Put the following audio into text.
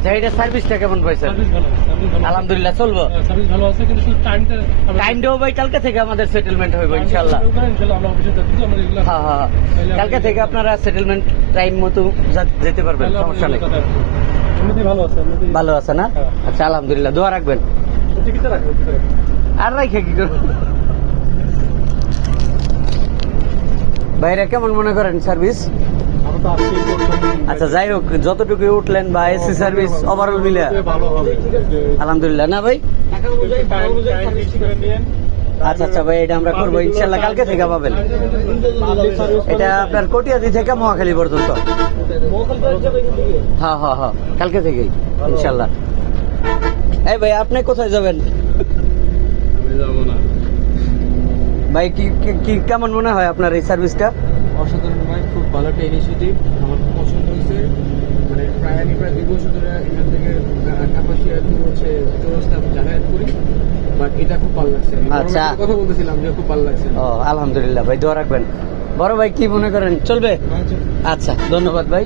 আচ্ছা, এটা সার্ভিসটা কেমন পাইছেন? সার্ভিস ভালো, আলহামদুলিল্লাহ চলবো। সার্ভিস ভালো আছে, কিন্তু শুধু টাইমটাও ভাই কালকে থেকে আমাদের সেটেলমেন্ট হইব ইনশাআল্লাহ। ইনশাআল্লাহ আমরা অফিসে যাচ্ছি, আমরা এগুলা হ্যাঁ হ্যাঁ, কালকে থেকে আপনারা সেটেলমেন্ট টাইম মতো যেতে পারবেন, সমস্যা নেই। এমনিতেই ভালো আছে, এমনিতেই ভালো আছে না? হ্যাঁ। আচ্ছা আলহামদুলিল্লাহ, দোয়া রাখবেন। টিকিটটা রাখবেন ভিতরে। আর রাখে কি করবেন? বাইরে কেমন মনে করেন সার্ভিস? আমরা তো আজকেই করলাম। আচ্ছা যাই হোক, যতটুকু উঠলেন বা এসি সার্ভিস ওভারঅল মিলে ভালো হবে। আলহামদুলিল্লাহ না ভাই? টাইম ফিক্স করে নিয়েন। আচ্ছা আচ্ছা ভাই, এটা আমরা করবো ইনশাল্লাহ, কালকে থেকে পাবেন। এটা আপনার কটিয়াদি থেকে মহাখালী পর্যন্ত। হ্যাঁ হ্যাঁ হ্যাঁ, কালকে থেকেই ইনশাল্লাহ। এই ভাই আপনি কোথায় যাবেন আমি যাবো না ভাই? কি কি কেমন মনে হয় আপনার এই সার্ভিসটা? অসাধারণ ভাই, খুব ভালো একটা ইনিশিয়েটিভ, আমার খুব পছন্দ হয়েছে। মানে আমি প্রায় 2 বছর ধরে এখান থেকে কাপাসিয়া টু চৌরাস্তা যাতায়াত করি, বাট এটা খুব ভালো লাগছে। আচ্ছা। কথা বলতেছিলাম যে খুব ভালো লাগছে। ও আলহামদুলিল্লাহ ভাই, দোয়া রাখবেন। বড় ভাই কি মনে করেন, চলবে? আচ্ছা ধন্যবাদ ভাই।